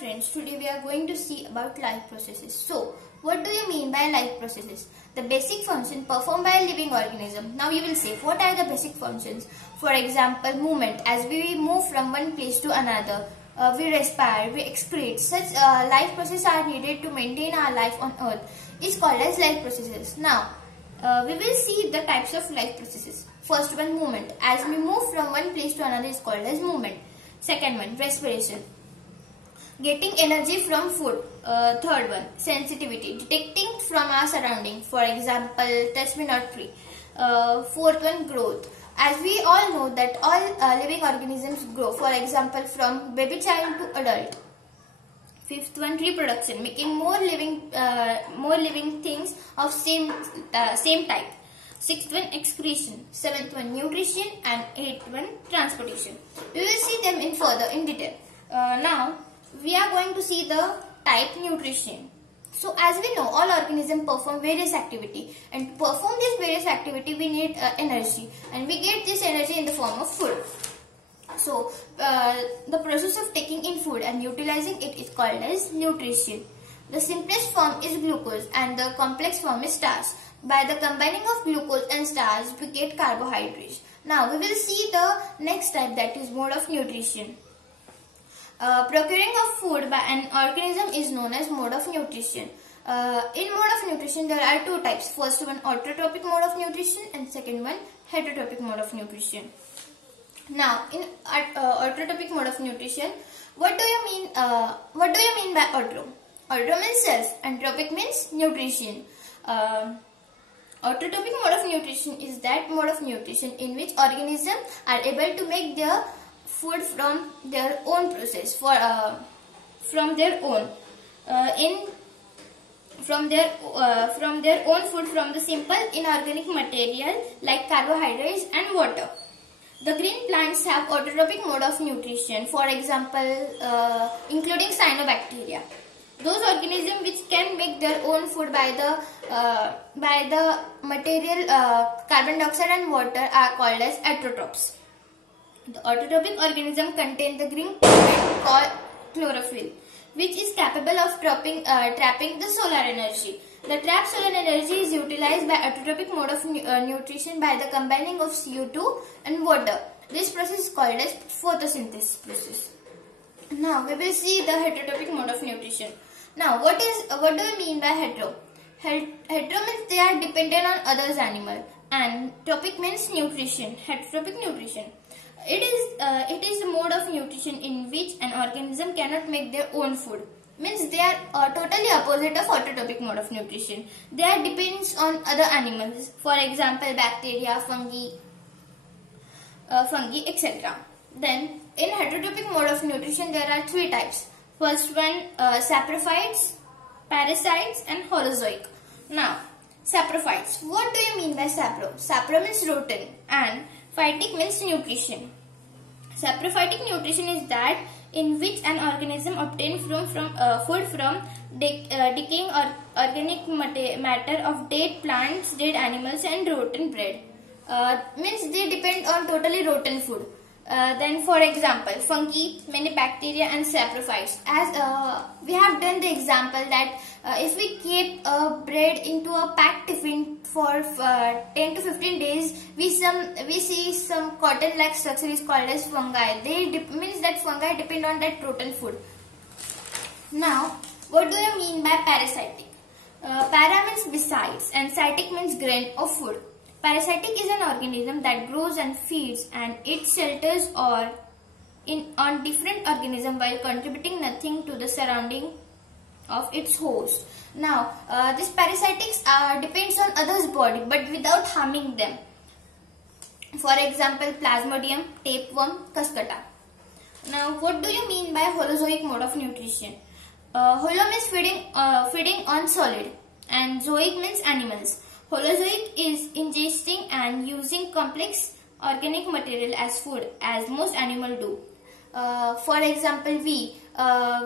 friends, today we are going to see about life processes. So, what do you mean by life processes? The basic function performed by a living organism. Now you will say, what are the basic functions? For example, movement. As we move from one place to another, we respire, we excrete. Such life processes are needed to maintain our life on earth. It's called as life processes. Now, we will see the types of life processes. First one, movement. As we move from one place to another is called as movement. Second one, respiration. Getting energy from food. Third one, sensitivity. Detecting from our surrounding. For example, touch me not free. Fourth one, growth. As we all know that all living organisms grow. For example, from baby child to adult. Fifth one, reproduction. Making more living things of same type. Sixth one, excretion. Seventh one, nutrition. And eighth one, transportation. We will see them in detail. Now, we are going to see the type nutrition. So, as we know, all organisms perform various activity, and to perform this various activity, we need energy, and we get this energy in the form of food. So, the process of taking in food and utilizing it is called as nutrition. The simplest form is glucose, and the complex form is starch. By the combining of glucose and starch, we get carbohydrates. Now, we will see the next type, that is mode of nutrition. Procuring of food by an organism is known as mode of nutrition. In mode of nutrition, there are two types. First one, autotrophic mode of nutrition, and second one, heterotrophic mode of nutrition. Now, in autotrophic mode of nutrition, what do you mean by auto? Auto means self, and tropic means nutrition. Autotrophic mode of nutrition is that mode of nutrition in which organisms are able to make their food from their own process, from their own food from the simple inorganic material like carbohydrates and water. The green plants have autotrophic mode of nutrition, for example, including cyanobacteria. Those organisms which can make their own food by the material carbon dioxide and water are called as autotrophs. The autotrophic organism contain the green pigment called chlorophyll, which is capable of trapping the solar energy. The trapped solar energy is utilized by autotrophic mode of nutrition by the combining of CO2 and water. This process is called as photosynthesis process. Now we will see the heterotrophic mode of nutrition. Now what do you mean by hetero? Hetero means they are dependent on others animal, and tropic means nutrition. Heterotrophic nutrition. It is a mode of nutrition in which an organism cannot make their own food. Means they are totally opposite of autotrophic mode of nutrition. They are depends on other animals. For example, bacteria, fungi, etc. Then, in heterotrophic mode of nutrition, there are three types. First one, saprophytes, parasites, and holozoic. Now, saprophytes. What do you mean by sapro? Sapro means rotten, and phytic means nutrition. Saprophytic nutrition is that in which an organism obtains food from decaying organic matter of dead plants, dead animals, and rotten bread. Means they depend on totally rotten food. Then, for example, fungi, many bacteria, and saprophytes. As we have done the example that if we keep bread into a packed tiffin for 10 to 15 days, we see some cotton-like structure is called as fungi. Means that fungi depend on that rotten food. Now, what do you mean by parasitic? Para means besides, and cytic means grain of food. Parasitic is an organism that grows and feeds and eats shelters on different organisms while contributing nothing to the surrounding of its host. Now, these parasitics depends on others' body but without harming them. For example, Plasmodium, tapeworm, cuscata. Now, what do you mean by holozoic mode of nutrition? Holo means feeding on solid, and zoic means animals. Holozoic is ingesting and using complex organic material as food, as most animals do. For example, we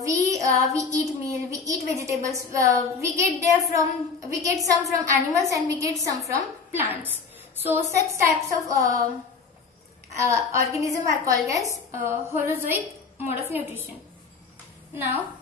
eat meal, we eat vegetables. We get some from animals and we get some from plants. So such types of organisms are called as holozoic mode of nutrition. Now,